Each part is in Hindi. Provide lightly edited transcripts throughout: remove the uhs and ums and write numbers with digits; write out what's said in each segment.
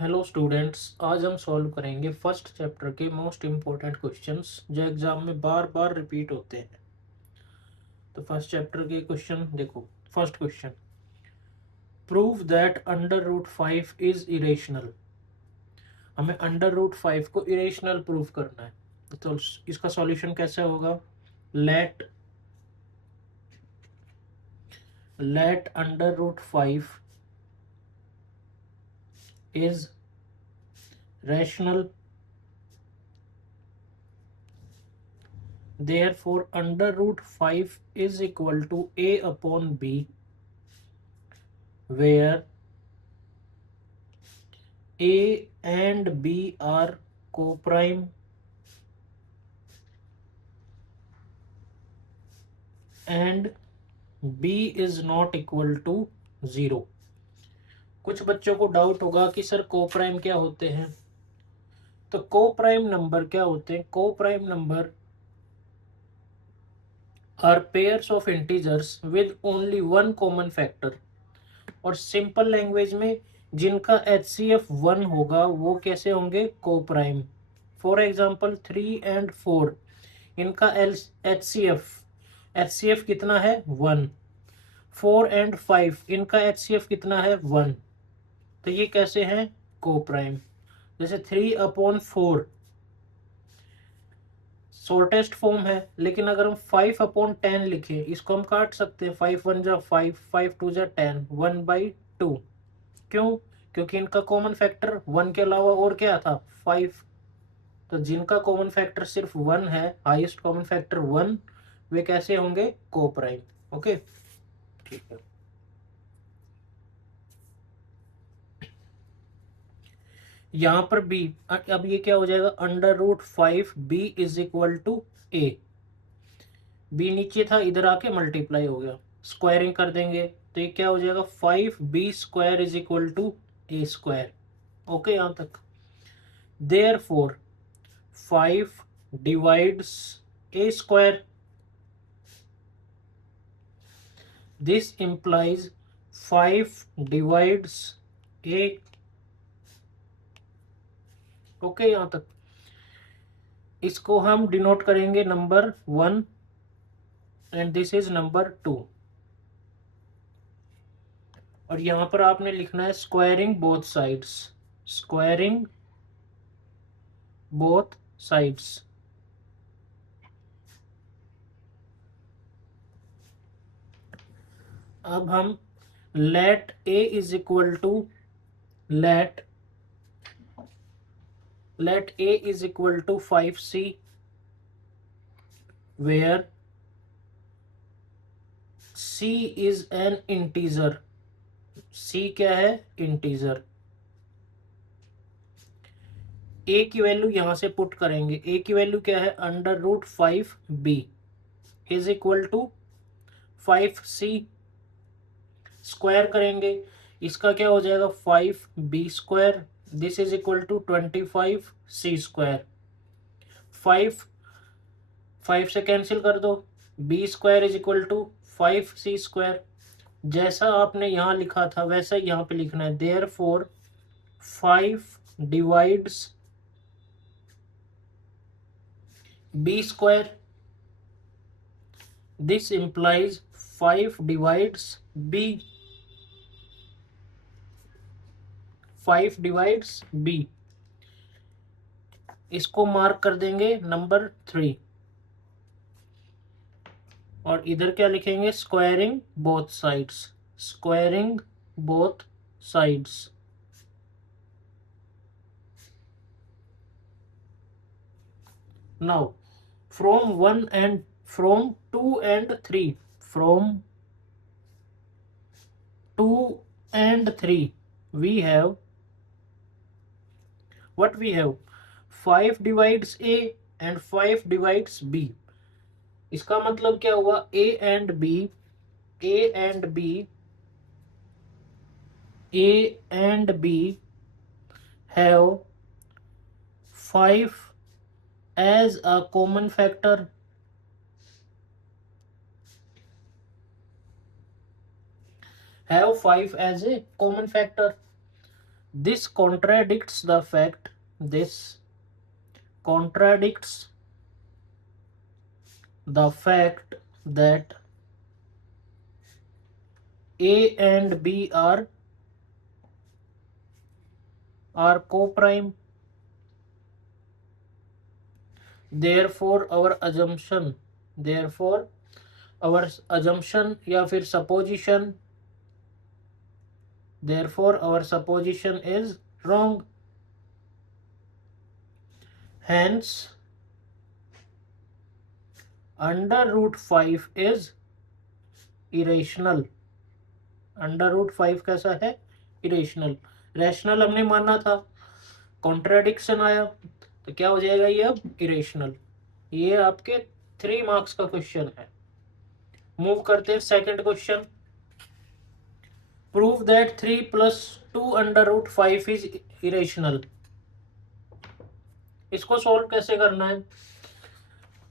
हेलो स्टूडेंट्स, आज हम सॉल्व करेंगे फर्स्ट चैप्टर के मोस्ट इम्पोर्टेंट क्वेश्चंस जो एग्जाम में बार बार रिपीट होते हैं। तो फर्स्ट चैप्टर के क्वेश्चन देखो। First question, prove that under root 5 is irrational. हमें अंडर रूट 5 को इरेशनल प्रूव करना है। तो इसका सॉल्यूशन कैसे होगा? Let let under root 5 is rational, therefore under root 5 is equal to a upon b, where a and b are co-prime and b is not equal to 0। कुछ बच्चों को डाउट होगा कि सर को-प्राइम क्या होते हैं। तो को-प्राइम नंबर क्या होते हैं? Coprime number are pairs of integers with only one common factor. और सिंपल लैंग्वेज में जिनका HCF 1 होगा वो कैसे होंगे? को-प्राइम। फॉर एग्जाम्पल 3 and 4, इनका HCF कितना है? 1। 4 and 5, इनका HCF कितना है? 1। तो ये कैसे हैं? को-प्राइम। जैसे 3/4 शॉर्टेस्ट फॉर्म है, लेकिन अगर हम 5/10 लिखें, इसको हम काट सकते हैं। 5 1 जा 5, 5 2 जा 10, 1/2। क्यों? क्योंकि इनका कॉमन फैक्टर 1 के अलावा और क्या था? 5। तो जिनका कॉमन फैक्टर सिर्फ 1 है, हाईएस्ट कॉमन फैक्टर 1, वे कैसे होंगे? को-प्राइम। ओके, ठीक है। यहां पर b, अब ये क्या हो जाएगा? Under root 5 b is equal to a। b नीचे था, इधर आके मल्टीप्लाई हो गया, स्क्वायरिंग कर देंगे तो ये क्या हो जाएगा? 5b² is equal to a²। Okay, यहां तक। Therefore 5 divides a²। This implies 5 divides a। Okay, यहां तक। इसको हम डिनोट करेंगे number 1 and this is number 2। और यहां पर आपने लिखना है squaring both sides. Squaring both sides. अब हम let a is equal to let a is equal to 5c, where c is an integer. c क्या है? इंटीजर। a की वैल्यू यहां से पुट करेंगे। a की वैल्यू क्या है? Under root 5b is equal to 5c। Square करेंगे, इसका क्या हो जाएगा? 5b²। This is equal to 25c²। 5 से कैंसिल कर दो, b² is equal to 5c²। जैसा आपने यहां लिखा था वैसा ही यहां पे लिखना है। Therefore 5 divides b²। This implies 5 divides b। 5 divides b। इसको मार्क कर देंगे नंबर 3। और इधर क्या लिखेंगे? Squaring both sides. Squaring both sides. Now from 2 and 3, from 2 and 3 we have what? We have 5 divides a and 5 divides b। इसका मतलब क्या हुआ? a and b have 5 as a common factor, have 5 as a common factor। This contradicts the fact, this contradicts the fact that A and B are co-prime. Therefore our assumption या फिर supposition, therefore our supposition is wrong. Hence under root 5 is irrational. Under root 5 कैसा है? इरेशनल. रैशनल हमने माना था, कॉन्ट्राडिक्शन आया तो क्या हो जाएगा ये अब? इरेशनल. ये आपके 3 मार्क्स का क्वेश्चन है. मूव करते हैं second question. Prove that 3 + 2 under root 5 is irrational. इसको सॉल्व कैसे करना है?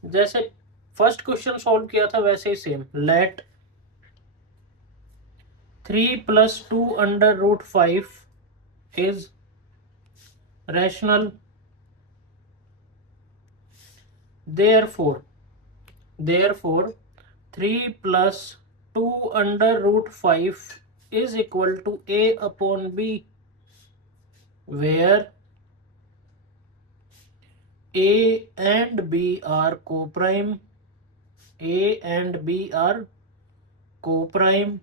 जैसे फर्स्ट क्वेश्चन सॉल्व किया था वैसे ही same. Let 3 + 2 under root 5 is rational. Therefore 3 + 2 under root 5 is equal to A upon B, where A and B are co-prime. A and B are co-prime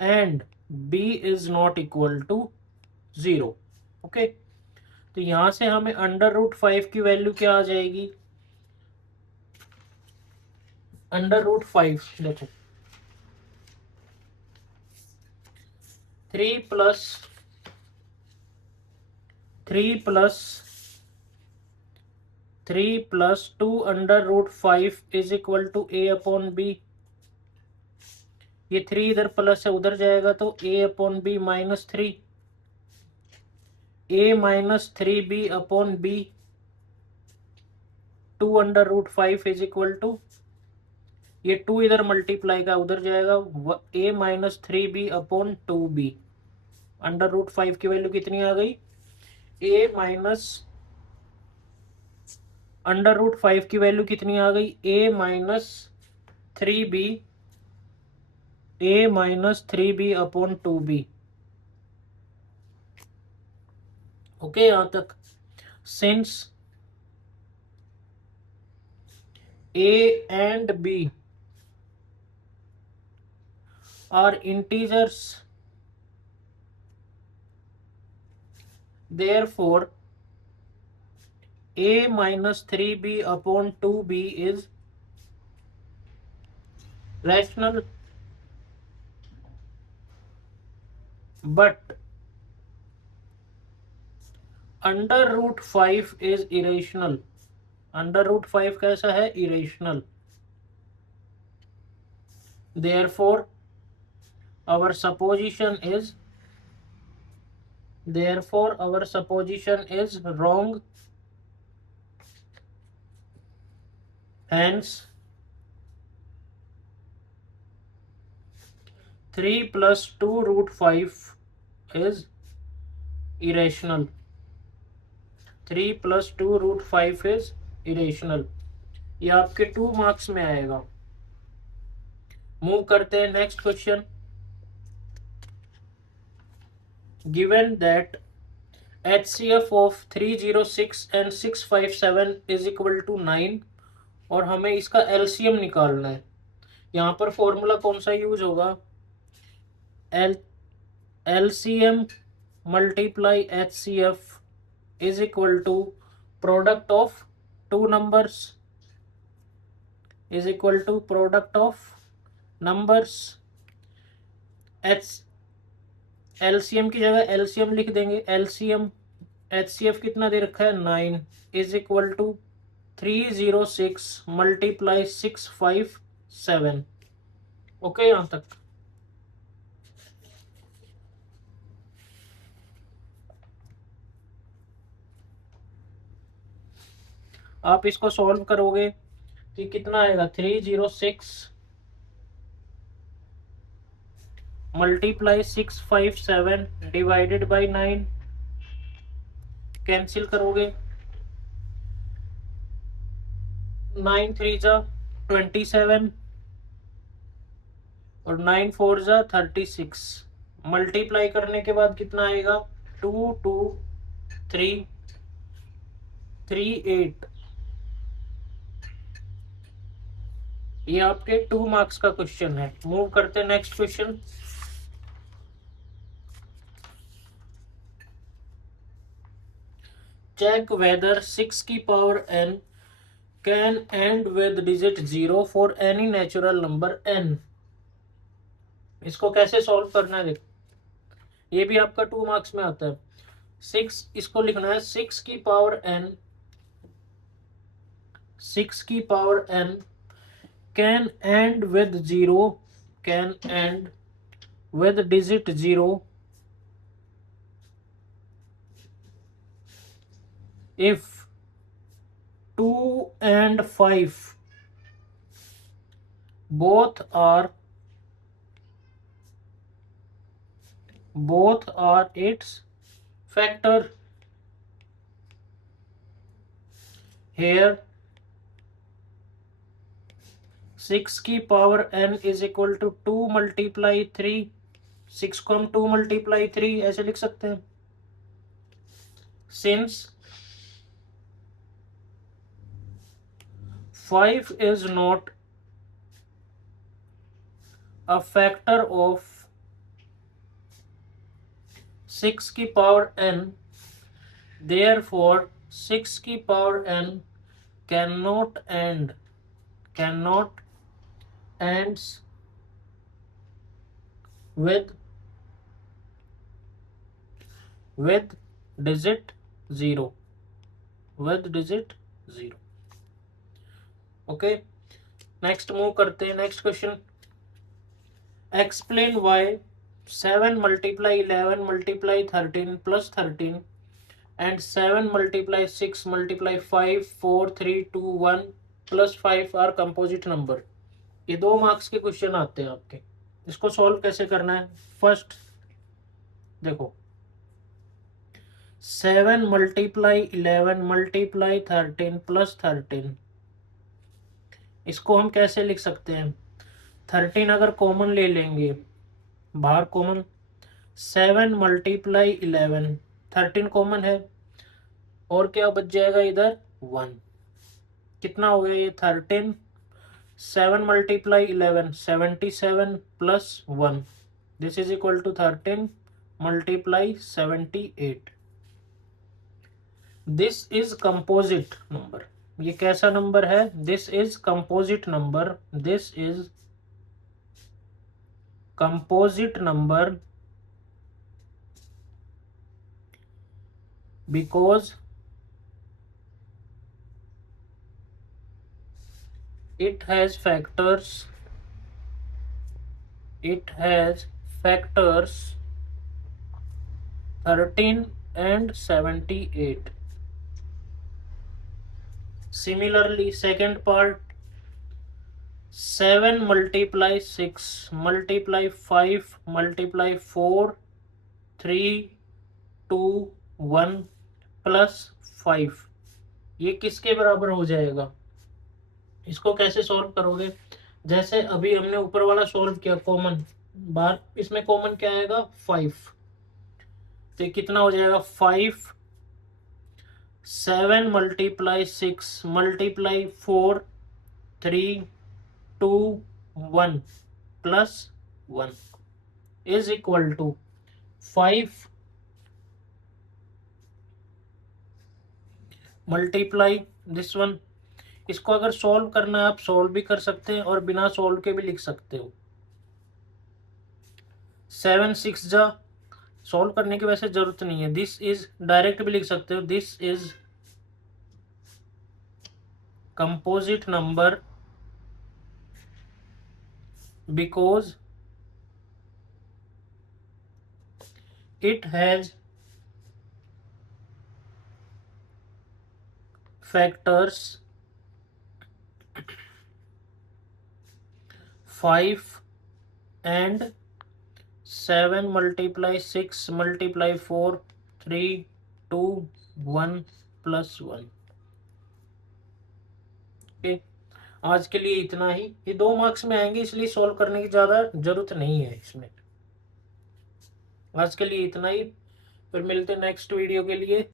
and B is not equal to 0. Okay, तो यहां से हमें अंडर रूट 5 की वैल्यू क्या आ जाएगी? अंडर रूट 5 देखो 3 + 2 under root 5 is equal to A upon B. ये 3 इधर प्लस है उधर जाएगा तो A upon B -3. A -3B upon B 2 under root 5 is equal to, ये 2 इधर मल्टीप्लाई का उधर जाएगा, A -3B upon 2B. Under root 5 की वैल्यू कितनी आ गई? अंडर रूट 5 की वैल्यू कितनी आ गई? A -3B upon 2B. Okay, यहां तक. Since A and B are integers, therefore A -3B upon 2B is rational. But under root 5 is irrational. Under root 5 कैसा है? Irrational. Therefore our supposition is wrong. Hence 3 + 2 root 5 is irrational. 3 + 2 root 5 is irrational. ये आपके 2 मार्क्स में आएगा. मूव करते हैं next question. Given that HCF of 306 and 657 is equal to 9 और हमें इसका LCM निकालना है. यहाँ पर फॉर्मूला कौन सा यूज होगा? LCM multiply HCF is equal to product of two numbers is equal to product of numbers. LCM की जगह LCM लिख देंगे. LCM HCF कितना दे रखा है? 9 is equal to 306 multiply 657. Okay, यहां तक. आप इसको सॉल्व करोगे तो कितना आएगा? 306 मल्टीप्लाई 657 डिवाइडेड बाय 9. कैंसिल करोगे 9 3 जा 27 और 9 4 जा 36। मल्टीप्लाई करने के बाद कितना आएगा 2 2 3 3 8। ये आपके 2 मार्क्स का क्वेश्चन है। मूव करते हैं नेक्स्ट क्वेश्चन। चेक वेदर 6 की power n can and with digit 0 for any natural number n। इसको कैसे सॉल्व करना है देखो, ये भी आपका 2 मार्क्स में आता है। 6 इसको लिखना है 6 की पावर n, 6 की power n can and with 0, can and with digit 0 if 2 and 5 both are its factor। here 6 की power n is equal to 2 multiply 3। 6 को हम 2 मल्टीप्लाई 3 ऐसे लिख सकते हैं। Since 5 is not a factor of 6 की पावर n, therefore 6 की power n cannot ends with digit 0, with digit 0। Okay, next move करते हैं next question. Explain why 7 multiply 11 multiply 13 plus 13 and 7 multiply 6 multiply 5 4 3 2 1 plus 5 are composite number. ये 2 मार्क्स के क्वेश्चन आते हैं आपके। इसको सॉल्व कैसे करना है, फर्स्ट देखो 7 मल्टीप्लाई 11 मल्टीप्लाई 13 प्लस 13, इसको हम कैसे लिख सकते हैं। 13 अगर कॉमन ले लेंगे बाहर कॉमन, 7 मल्टीप्लाई 11 13 कॉमन है और क्या बच जाएगा इधर 1। कितना हो गया ये 13, 7 multiply 11 77 plus 1, this is equal to 13 multiply 78। This is composite number. ये कैसा नंबर है, this is composite number, this is composite number because it has factors 13 and 78। Similarly, second part 7 multiply 6 multiply 5 multiply 4 3 2 1 plus 5, ये किसके बराबर हो जाएगा। इसको कैसे सॉल्व करोगे, जैसे अभी हमने ऊपर वाला सॉल्व किया कॉमन, बाहर इसमें कॉमन क्या आएगा 5, तो कितना हो जाएगा 5 7 multiply 6 multiply 4 3 2 1 plus 1 is equal to 5 multiply this one. इसको अगर सॉल्व करना है आप सॉल्व भी कर सकते हैं और बिना सॉल्व के भी लिख सकते हो। 7 6 जा, सॉल्व करने की वैसे जरूरत नहीं है, दिस इज डायरेक्ट भी लिख सकते हो, this is composite number because it has factors 5 and 7 multiply 6 multiply 4 3 2 1 plus 1। Okay, आज के लिए इतना ही। ये 2 मार्क्स में आएंगे इसलिए सॉल्व करने की ज़्यादा जरूरत नहीं है इसमें। आज के लिए इतना ही, फिर मिलते हैं नेक्स्ट वीडियो के लिए।